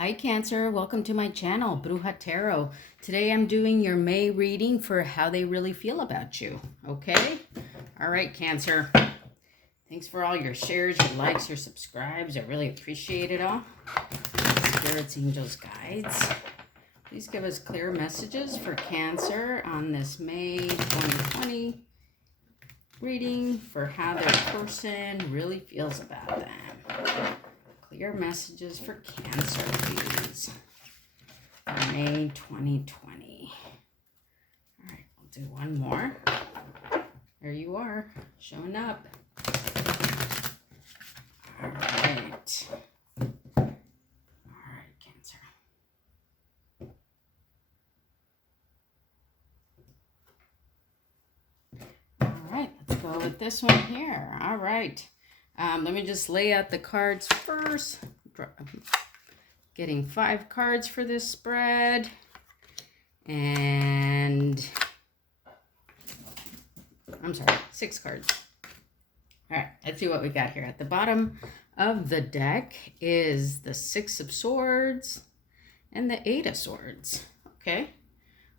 Hi Cancer, welcome to my channel, Bruja Tarot. Today I'm doing your May reading for how they really feel about you, okay? All right, Cancer. Thanks for all your shares, your likes, your subscribes. I really appreciate it all. Spirits, angels, guides. Please give us clear messages for Cancer on this May 2020 reading for how their person really feels about them. Clear messages for Cancer, please. For May 2020. All right, I'll do one more. There you are, showing up. All right. All right, Cancer. All right, let's go with this one here. All right. Let me just lay out the cards first. Getting 5 cards for this spread. And I'm sorry, 6 cards. All right, let's see what we got here. At the bottom of the deck is the 6 of Swords and the 8 of Swords. Okay.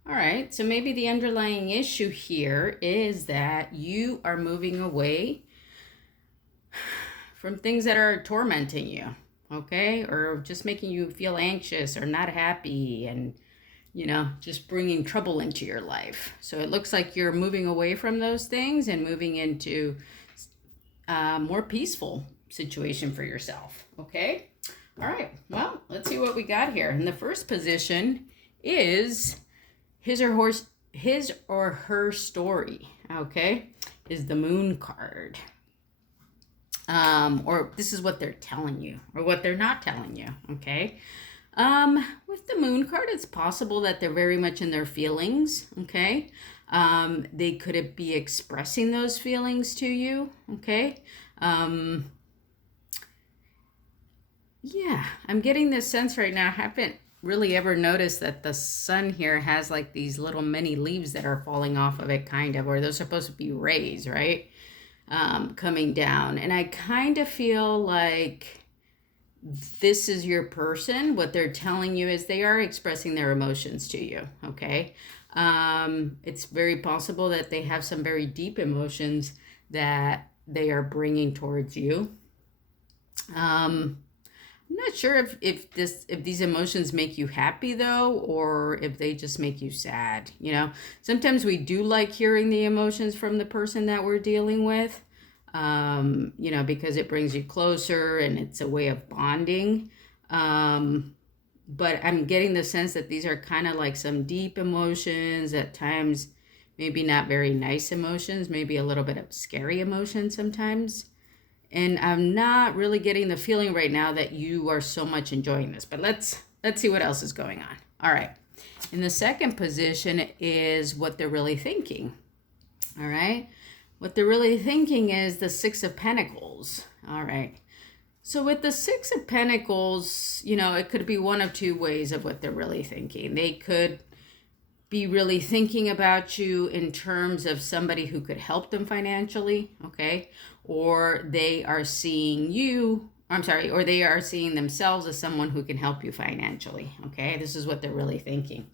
All right, so maybe the underlying issue here is that you are moving away from things that are tormenting you, okay? Or just making you feel anxious or not happy and, you know, just bringing trouble into your life. So it looks like you're moving away from those things and moving into a more peaceful situation for yourself, okay? All right, well, let's see what we got here. In the first position is his or her story, okay? Is the Moon card. Or this is what they're telling you or what they're not telling you, okay? With the Moon card, it's possible that they're very much in their feelings, okay? They could be expressing those feelings to you, okay? Yeah, I'm getting this sense right now. I haven't really ever noticed that the sun here has like these little mini leaves that are falling off of it, kind of, or they're supposed to be rays, right? Coming down. And I kind of feel like this is your person. What they're telling you is they are expressing their emotions to you, okay? It's very possible that they have some very deep emotions that they are bringing towards you. I'm not sure if these emotions make you happy though, or if they just make you sad. You know, sometimes we do like hearing the emotions from the person that we're dealing with, you know, because it brings you closer and it's a way of bonding. But I'm getting the sense that these are kind of like some deep emotions, at times maybe not very nice emotions, maybe a little bit of scary emotions sometimes. And I'm not really getting the feeling right now that you are so much enjoying this. But let's see what else is going on. All right. In the second position is what they're really thinking. All right. What they're really thinking is the 6 of Pentacles. All right. So with the 6 of Pentacles, you know, it could be one of 2 ways of what they're really thinking. They could be really thinking about you in terms of somebody who could help them financially, okay? Or they are seeing you, or they are seeing themselves as someone who can help you financially, okay? This is what they're really thinking.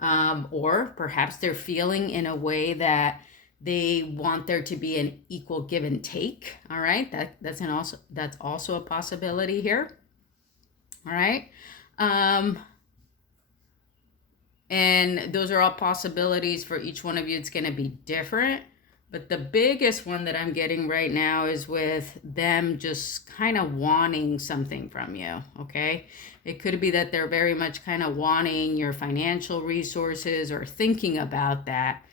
Or perhaps they're feeling in a way that they want there to be an equal give and take, all right? That's also a possibility here, all right? And those are all possibilities. For each one of you, it's going to be different. But the biggest one that I'm getting right now is with them just kind of wanting something from you, okay? It could be that they're very much kind of wanting your financial resources or thinking about that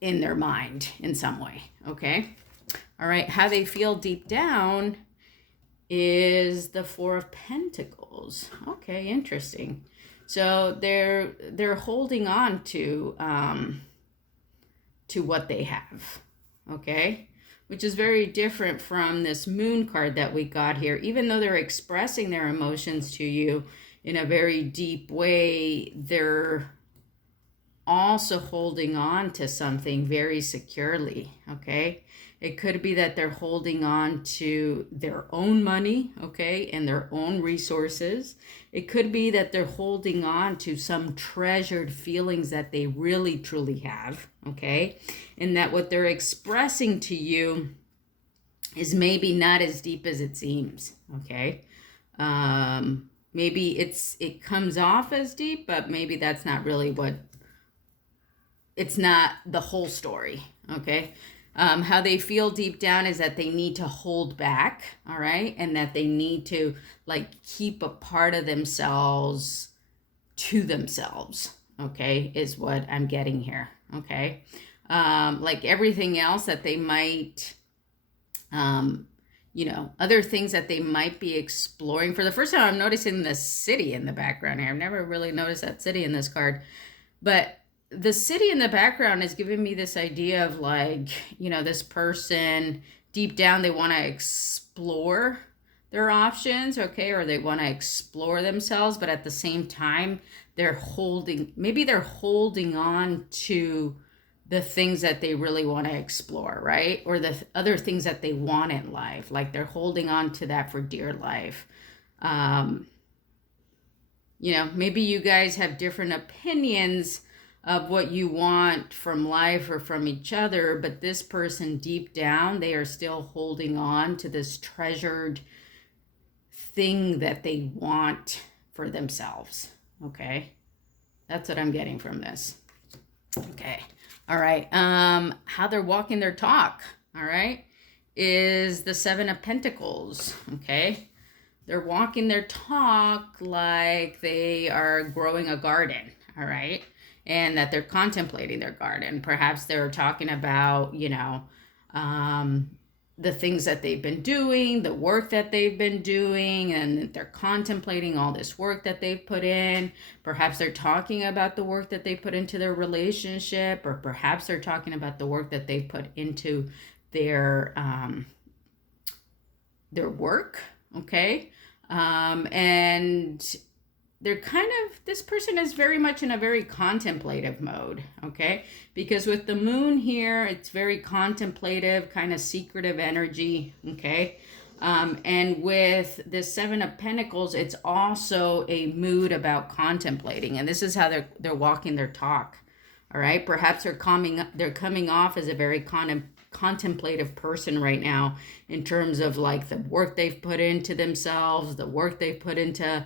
in their mind in some way, okay? All right, how they feel deep down is the 4 of Pentacles. Okay, interesting. So they're holding on to what they have, okay? Which is very different from this Moon card that we got here. Even though they're expressing their emotions to you in a very deep way, they're also holding on to something very securely, okay? It could be that they're holding on to their own money, okay, and their own resources. It could be that they're holding on to some treasured feelings that they really truly have, okay? And that what they're expressing to you is maybe not as deep as it seems, okay? Maybe it comes off as deep, but maybe that's not really what, it's not the whole story, okay? How they feel deep down is that they need to hold back, all right? And that they need to like keep a part of themselves to themselves, okay, is what I'm getting here, okay? Like everything else that they might, other things that they might be exploring. For the first time, I'm noticing the city in the background here. I've never really noticed that city in this card, but the city in the background is giving me this idea of like, this person deep down, they want to explore their options, okay, or they want to explore themselves, but at the same time, they're holding on to the things that they really want to explore, right? Or the other things that they want in life, like they're holding on to that for dear life. Maybe you guys have different opinions of what you want from life or from each other, but this person deep down, they are still holding on to this treasured thing that they want for themselves, okay? That's what I'm getting from this. Okay, all right, how they're walking their talk, all right, is the Seven of Pentacles, okay? They're walking their talk like they are growing a garden, all right? And that they're contemplating their garden. Perhaps they're talking about, the things that they've been doing, the work that they've been doing, and they're contemplating all this work that they've put in. Perhaps they're talking about the work that they put into their relationship, or perhaps they're talking about the work that they put into their work, okay? And they're this person is very much in a very contemplative mode, okay? Because with the moon here, it's very contemplative, kind of secretive energy, okay? And with the Seven of Pentacles, it's also a mood about contemplating. And this is how they're walking their talk, all right? Perhaps they're coming off as a very contemplative person right now in terms of like the work they've put into themselves, the work they've put into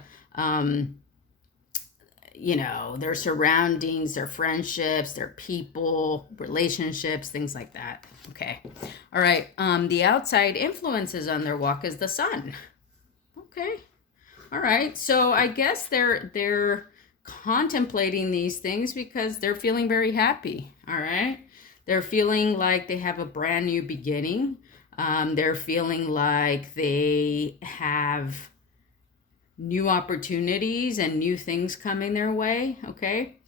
their surroundings, their friendships, their people, relationships, things like that. Okay. All right. The outside influences on their walk is the sun. Okay. All right. So I guess they're contemplating these things because they're feeling very happy. All right. They're feeling like they have a brand new beginning. They're feeling like they have new opportunities and new things coming their way, okay?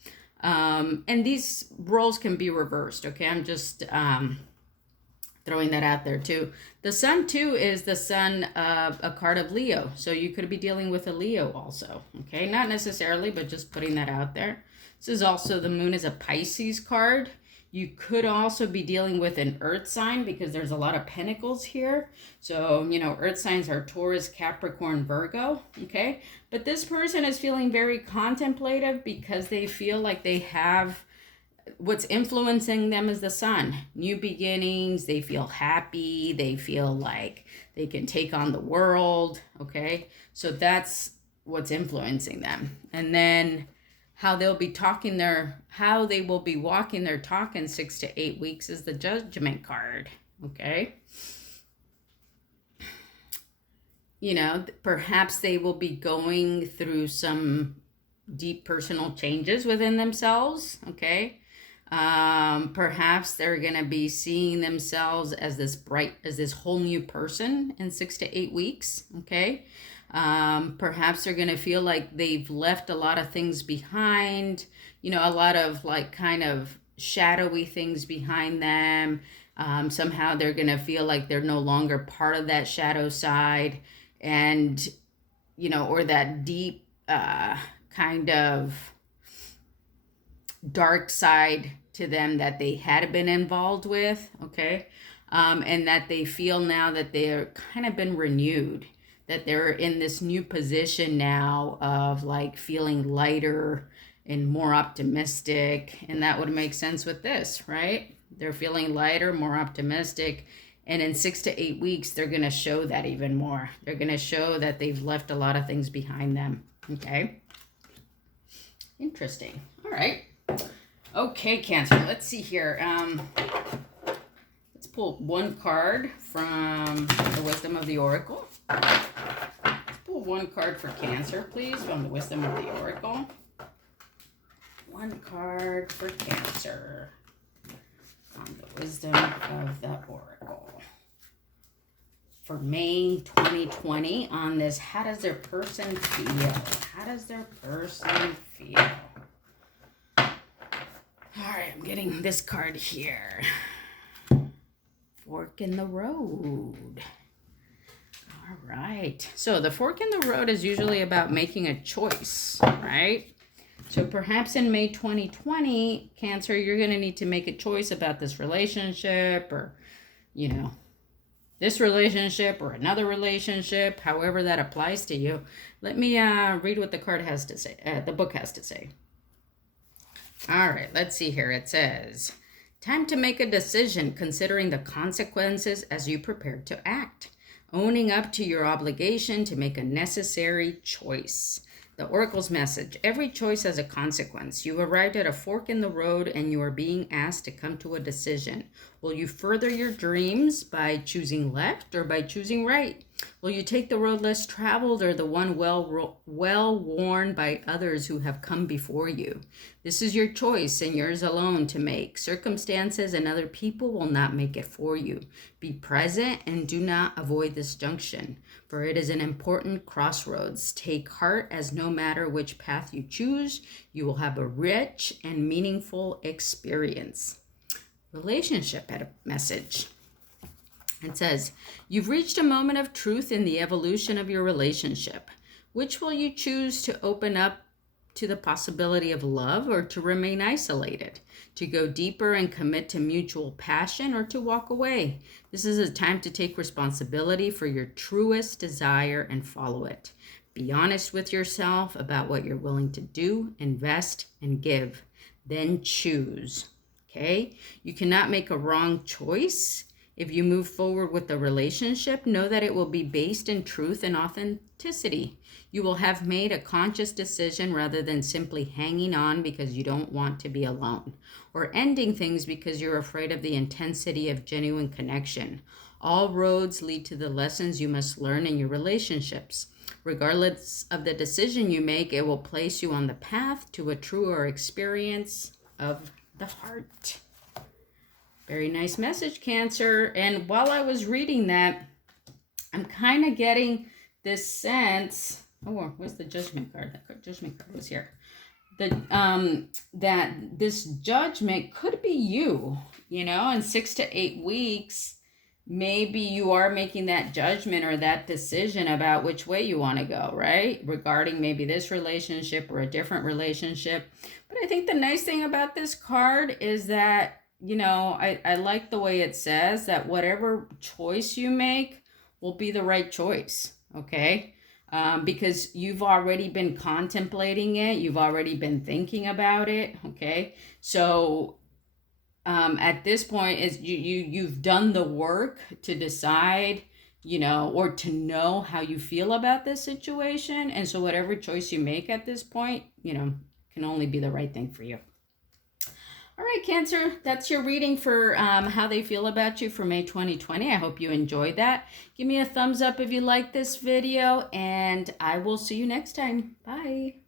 And these roles can be reversed, okay? I'm just throwing that out there too. The sun too is the sun of a card of Leo. So you could be dealing with a Leo also, okay? Not necessarily, but just putting that out there. This is also, the moon is a Pisces card. You could also be dealing with an earth sign because there's a lot of pentacles here. So, earth signs are Taurus, Capricorn, Virgo, okay? But this person is feeling very contemplative because they feel like they have, what's influencing them is the sun. New beginnings, they feel happy, they feel like they can take on the world, okay? So that's what's influencing them. And then how they will be walking their talk in 6 to 8 weeks is the Judgment card, okay? Perhaps they will be going through some deep personal changes within themselves, okay? Perhaps they're going to be seeing themselves as this whole new person in 6 to 8 weeks, okay? Perhaps they're going to feel like they've left a lot of things behind, a lot of like kind of shadowy things behind them. Somehow they're going to feel like they're no longer part of that shadow side, and, or that deep kind of dark side to them that they had been involved with, okay? And that they feel now that they're kind of been renewed, that they're in this new position now of like feeling lighter and more optimistic. And that would make sense with this, right? They're feeling lighter, more optimistic. And in 6 to 8 weeks, they're going to show that even more. They're going to show that they've left a lot of things behind them, okay? Interesting. All right. Okay, Cancer, let's see here. Let's pull one card from the Wisdom of the Oracle. Let's pull one card for Cancer, please, from the Wisdom of the Oracle. One card for Cancer on the Wisdom of the Oracle. For May 2020 on this, how does their person feel? How does their person feel? All right, I'm getting this card here. Fork in the road. All right. So the fork in the road is usually about making a choice, right? So perhaps in May 2020, Cancer, you're going to need to make a choice about this relationship or, you know, this relationship or another relationship, however that applies to you. Let me read what the card has to say, the book has to say. All right, let's see here. It says, time to make a decision considering the consequences as you prepare to act. Owning up to your obligation to make a necessary choice. The Oracle's message, every choice has a consequence. You arrived at a fork in the road and you are being asked to come to a decision. Will you further your dreams by choosing left or by choosing right? Will you take the road less traveled or the one well-worn by others who have come before you? This is your choice and yours alone to make. Circumstances and other people will not make it for you. Be present and do not avoid this junction, for it is an important crossroads. Take heart, as no matter which path you choose, you will have a rich and meaningful experience. Relationship message. It says, you've reached a moment of truth in the evolution of your relationship. Which will you choose to open up to the possibility of love or to remain isolated? To go deeper and commit to mutual passion or to walk away? This is a time to take responsibility for your truest desire and follow it. Be honest with yourself about what you're willing to do, invest, and give. Then choose. Okay? You cannot make a wrong choice. If you move forward with the relationship, know that it will be based in truth and authenticity. You will have made a conscious decision rather than simply hanging on because you don't want to be alone, or ending things because you're afraid of the intensity of genuine connection. All roads lead to the lessons you must learn in your relationships. Regardless of the decision you make, it will place you on the path to a truer experience of the heart. Very nice message, Cancer. And while I was reading that, I'm kind of getting this sense. Oh, where's the judgment card? That judgment card was here. That this judgment could be you. You know, in 6 to 8 weeks, maybe you are making that judgment or that decision about which way you want to go, right? Regarding maybe this relationship or a different relationship. But I think the nice thing about this card is that, you know, I like the way it says that whatever choice you make will be the right choice, okay? Because you've already been contemplating it. You've already been thinking about it, okay? So at this point, is you've done the work to decide, you know, or to know how you feel about this situation. And so whatever choice you make at this point, you know, can only be the right thing for you. All right, Cancer, that's your reading for how they feel about you for May 2020. I hope you enjoyed that. Give me a thumbs up if you like this video, and I will see you next time. Bye.